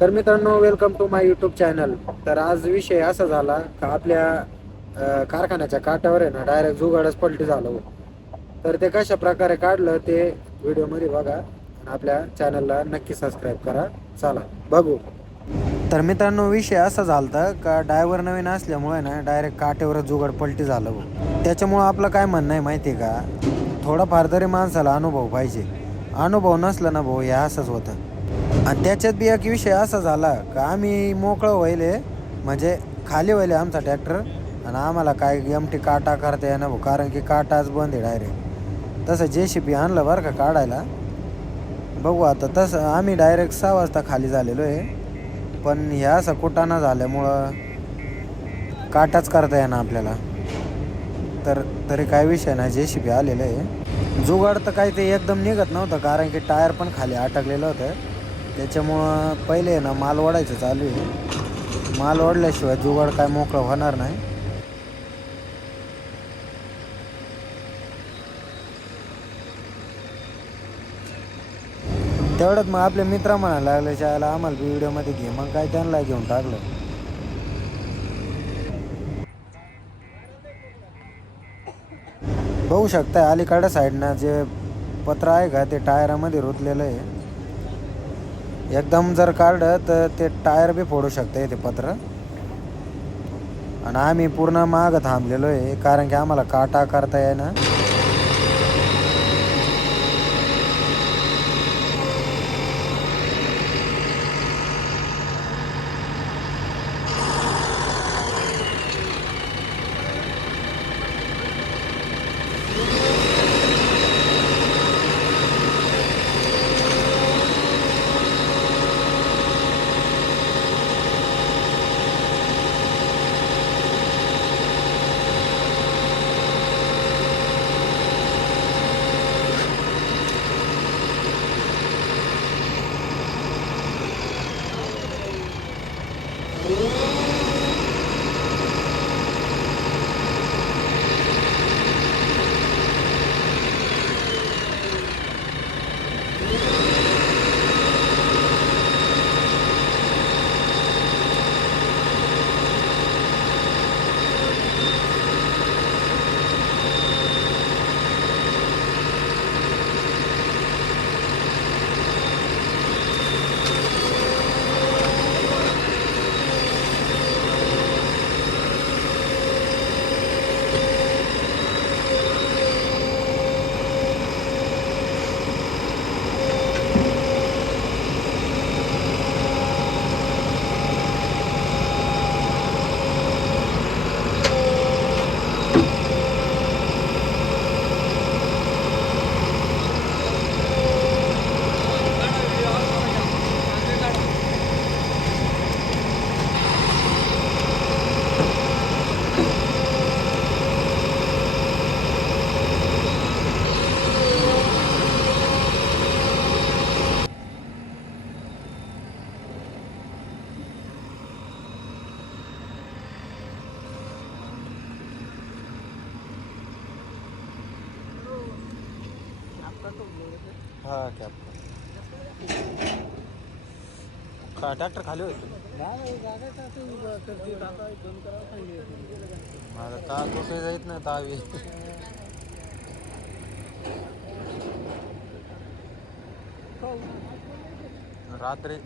तर मित्रांनो, welcome to my YouTube channel. तर आज विषय असा झाला का आपल्या कारखान्याच्या काठावर आहे ना डायरेक्ट जुगाडच पलटी झालं हो. तर ते कशा प्रकारे काढलं ते व्हिडिओमध्ये बघा आणि आपल्या चॅनलला नक्की सबस्क्राईब करा. चला बघू. तर मित्रांनो, विषय असा झालता का ड्रायव्हर नवीन असल्यामुळे ना डायरेक्ट काठेवरच जुगाड पलटी झालं हो. त्याच्यामुळं आपलं काय म्हणणं आहे माहिती आहे का, थोडाफार तरी माणसाला अनुभव पाहिजे. अनुभव नसला ना भाऊ, हे असंच होतं. आणि त्याच्यात बी एक विषय असा झाला का आम्ही मोकळं व्हायले, म्हणजे खाली व्हायले आमचा ट्रॅक्टर, आणि आम्हाला काय एमटी काटा करता येणार भाऊ, कारण की काटाच बंद आहे डायरेक्ट. तसं JCB आणलं बरं का काढायला. बघू आता, तसं आम्ही डायरेक्ट 6 वाजता खाली झालेलो आहे, पण ह्या असं कुटाणा झाल्यामुळं काटाच करता येणार आपल्याला. तर तरी काय विषय नाही, JCB आलेलं आहे. जुगाड तर काही ते एकदम निघत नव्हतं, कारण की टायर पण खाली अटकलेलं होतं. त्याच्यामुळं पहिले ना माल ओढायचं चालू आहे. माल ओढल्याशिवाय जुगाड काय मोकळं होणार नाही. तेवढ्यात मग आपले मित्र म्हणायला लागले शाळेला आम्हाला बी व्हिडिओमध्ये घे. मग काय त्यांना घेऊन टाकलं. बघू शकताय अलीकडच्या साईडनं जे पत्र आहे का ते टायरामध्ये रुतलेलं आहे. एकदम जर काढलं तर ते टायर बी फोडू शकते ते पत्र. आणि आम्ही पूर्ण मागं थांबलेलो आहे, कारण की आम्हाला काटा करता येईना. हा कॅप का ट्रॅक्टर खाली होते. माझा ता कुठे जाईत ना तावी रात्री.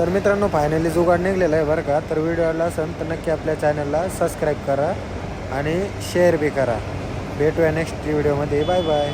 तर मित्रांनो फायनली जुगाड निघलेला आहे बरं का. तर व्हिडिओला असेल तर नक्की आपल्या चॅनलला सबस्क्राईब करा आणि शेअर बी करा. भेटूया नेक्स्ट व्हिडिओमध्ये. Bye bye.